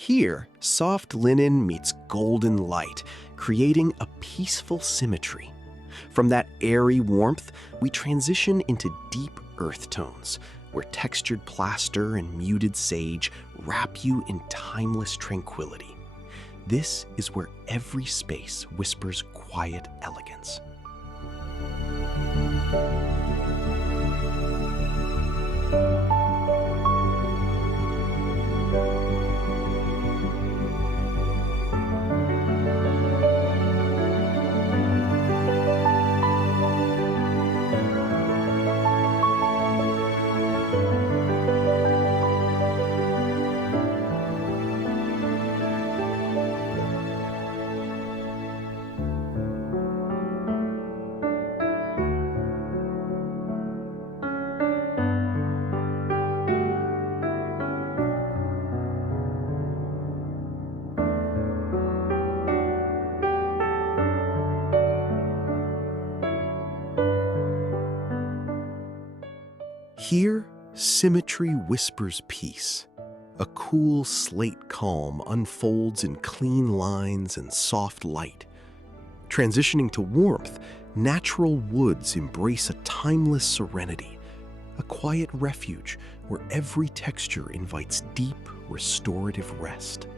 Here, soft linen meets golden light, creating a peaceful symmetry. From that airy warmth, we transition into deep earth tones, where textured plaster and muted sage wrap you in timeless tranquility. This is where every space whispers quiet elegance. Here, symmetry whispers peace. A cool slate calm unfolds in clean lines and soft light. Transitioning to warmth, natural woods embrace a timeless serenity, a quiet refuge where every texture invites deep, restorative rest.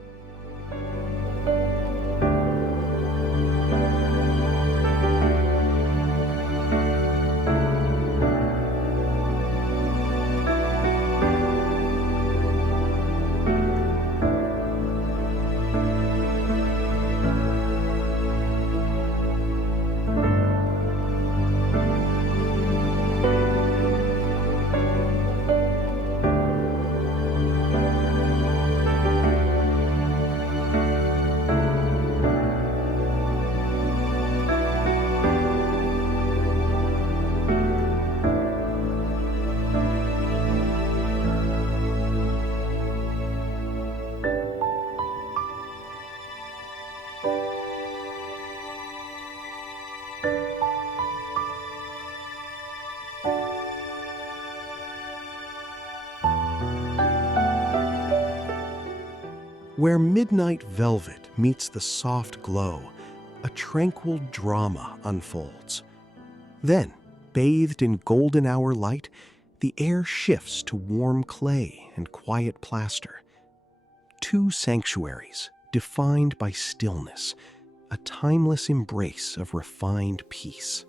Where midnight velvet meets the soft glow, a tranquil drama unfolds. Then, bathed in golden hour light, the air shifts to warm clay and quiet plaster. Two sanctuaries defined by stillness, a timeless embrace of refined peace.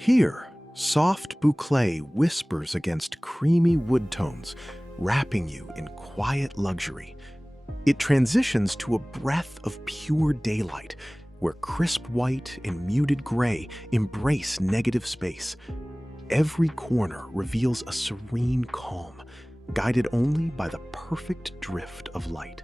Here, soft boucle whispers against creamy wood tones, wrapping you in quiet luxury. It transitions to a breath of pure daylight, where crisp white and muted gray embrace negative space. Every corner reveals a serene calm, guided only by the perfect drift of light.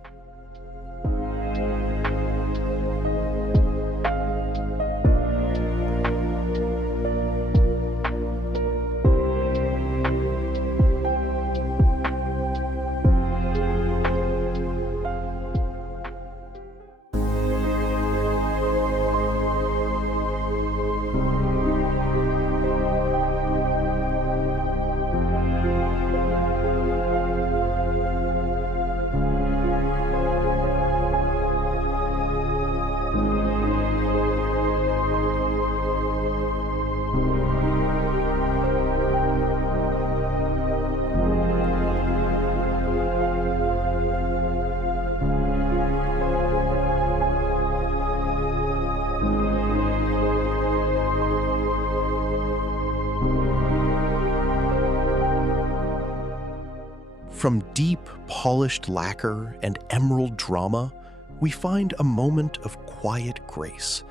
From deep, polished lacquer and emerald drama, we find a moment of quiet grace.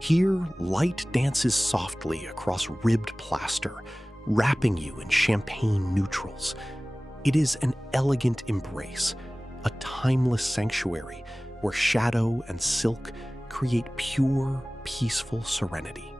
Here, light dances softly across ribbed plaster, wrapping you in champagne neutrals. It is an elegant embrace, a timeless sanctuary where shadow and silk create pure, peaceful serenity.